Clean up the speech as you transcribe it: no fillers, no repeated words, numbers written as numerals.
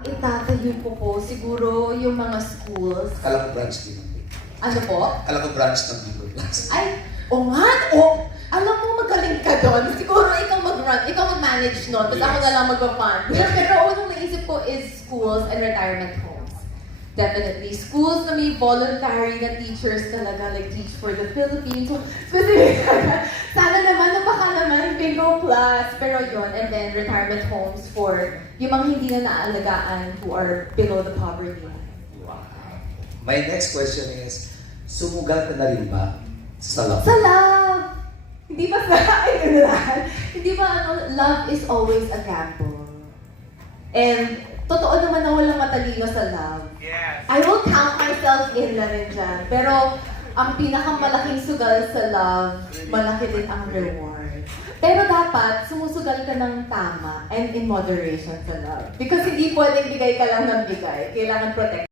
Itatayo ko po siguro yung mga schools. Akala ko branch din. Ano po? Akala ko branch ng Bigo Plus. Ay, nga, alam mo magaling ka doon. Siguro ikaw mag-run, ikaw mag-manage nun, tapos ako na lang mag-fund. Pero unang naisip ko is schools and retirement homes. Definitely. Schools na may voluntary na teachers talaga, like Teach for the Philippines. So, specific sana naman, baka naman, Bigo Plus. Pero yun, and then retirement homes for yung mga hindi na naalagaan who are below the poverty line. Wow. My next question is, sumugat na rin ba sa love? Sa love! Hindi ba sa hindi ba love is always a gamble. And totoo naman na walang matalino sa love. Yes. I will count myself in na rin dyan. Pero ang pinakamalaking sugal sa love, malaki din ang reward. Pero dapat, sumusugal ka ng tama and in moderation sa love. Because hindi pwedeng bigay ka lang ng bigay. Kailangan protect.